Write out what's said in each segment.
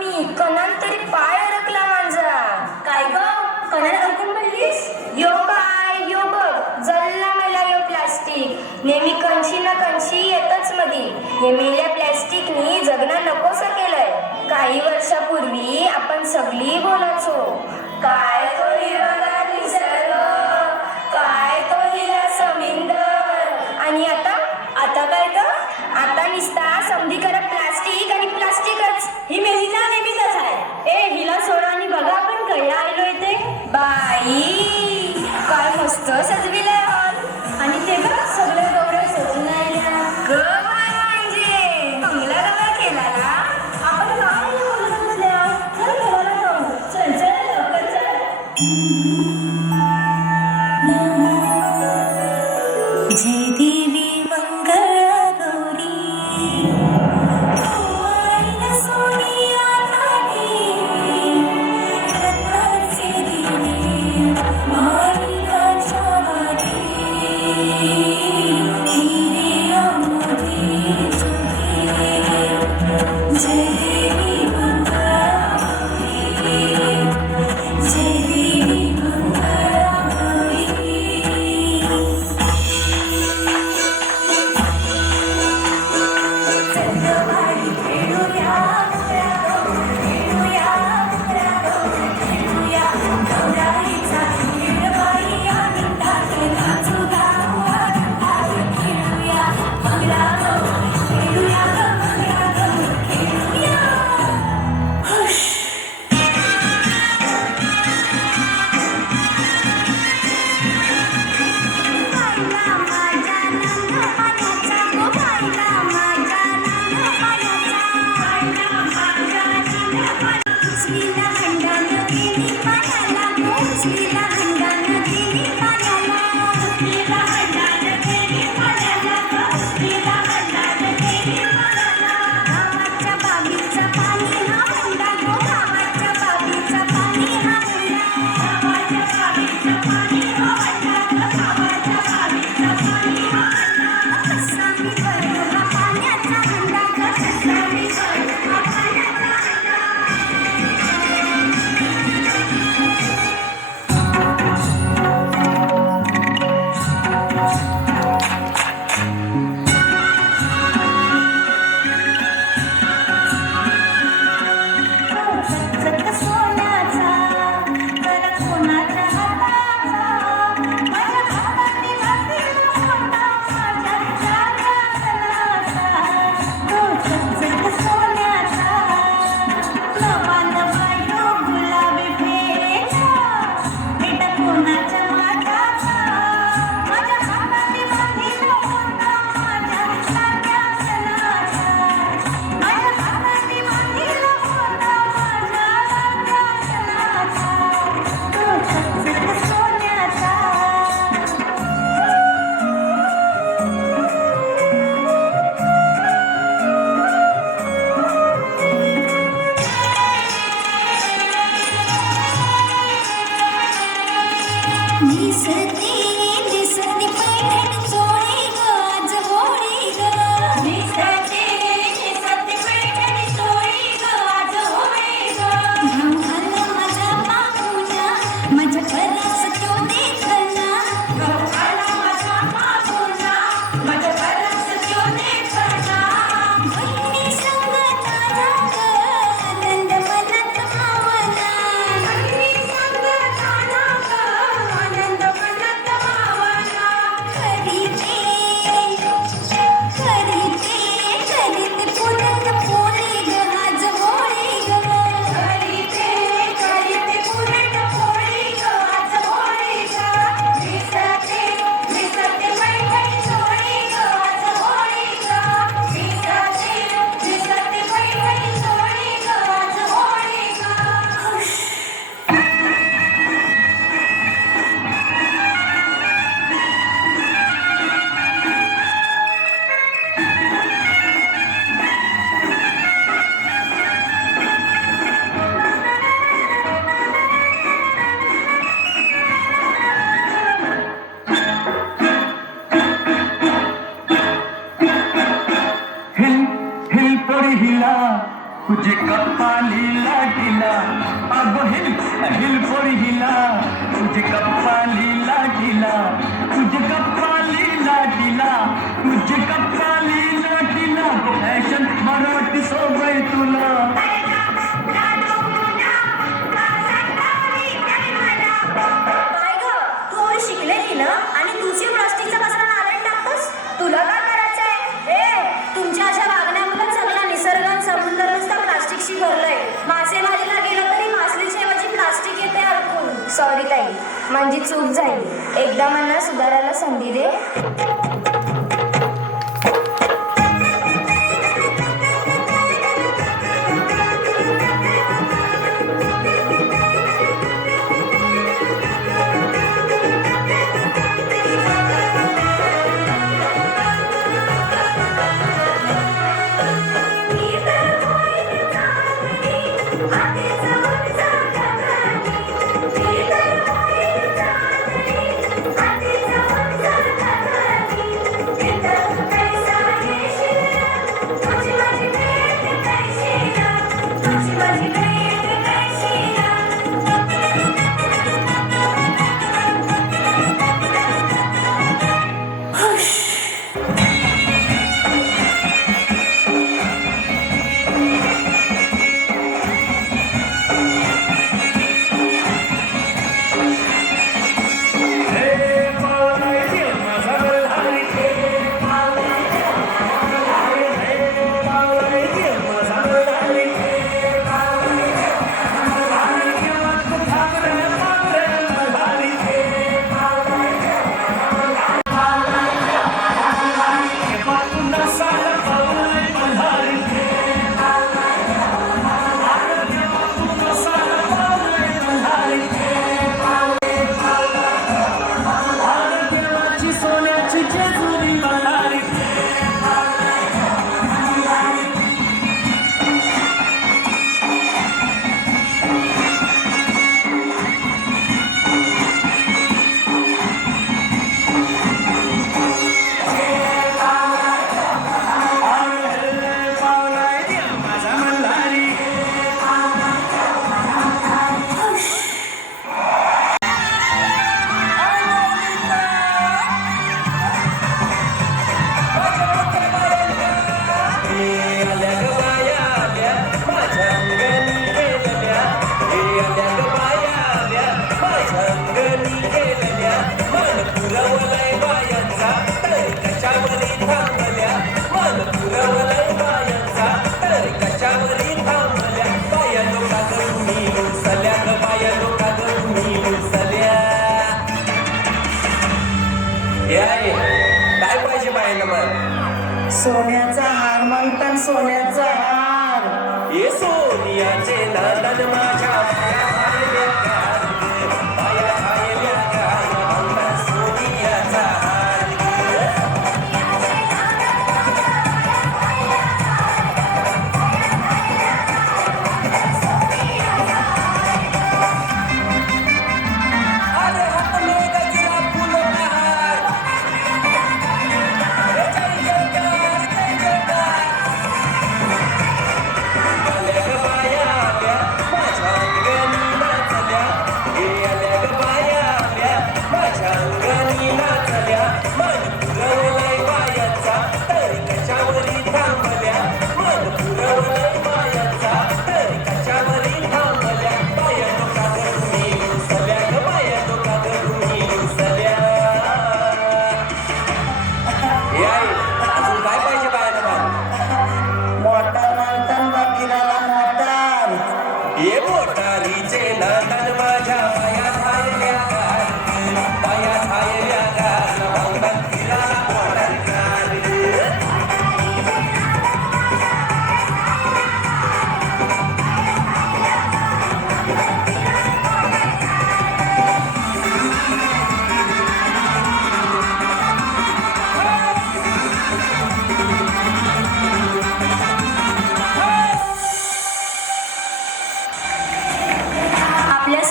मी कणान तरी पाय अडकला माझा. काय ग? कणान अडकून पडलीस? यो बाय यो बघ. जल्ला मेला यो प्लास्टिक नेहमी कंशी ना कंशी येतच मधी. हे मेल्या प्लॅस्टिकनी जगणं नकोसं केलंय. काही वर्षापूर्वी आपण सगळी बोलायचो. काय said indicado चूक झाली. एकदा मला सुधारायला संधी दे. सोन्याचा हार. हे सोनियाचे लाल माझ्या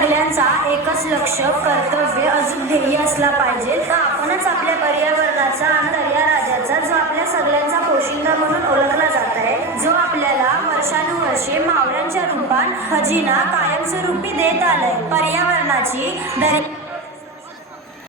आपणच लक्ष कर्तव्य अजून ध्येय असला पाहिजे. तर आपणच आपल्या पर्यावरणाचा आणि दर्या राजाचा जो आपल्या सगळ्यांचा पोशिंदा म्हणून ओळखला जात आहे जो आपल्याला वर्षानुवर्षे मावळ्यांच्या रूपात खजिना कायमस्वरूपी देत आलाय. पर्यावरणाची दर्या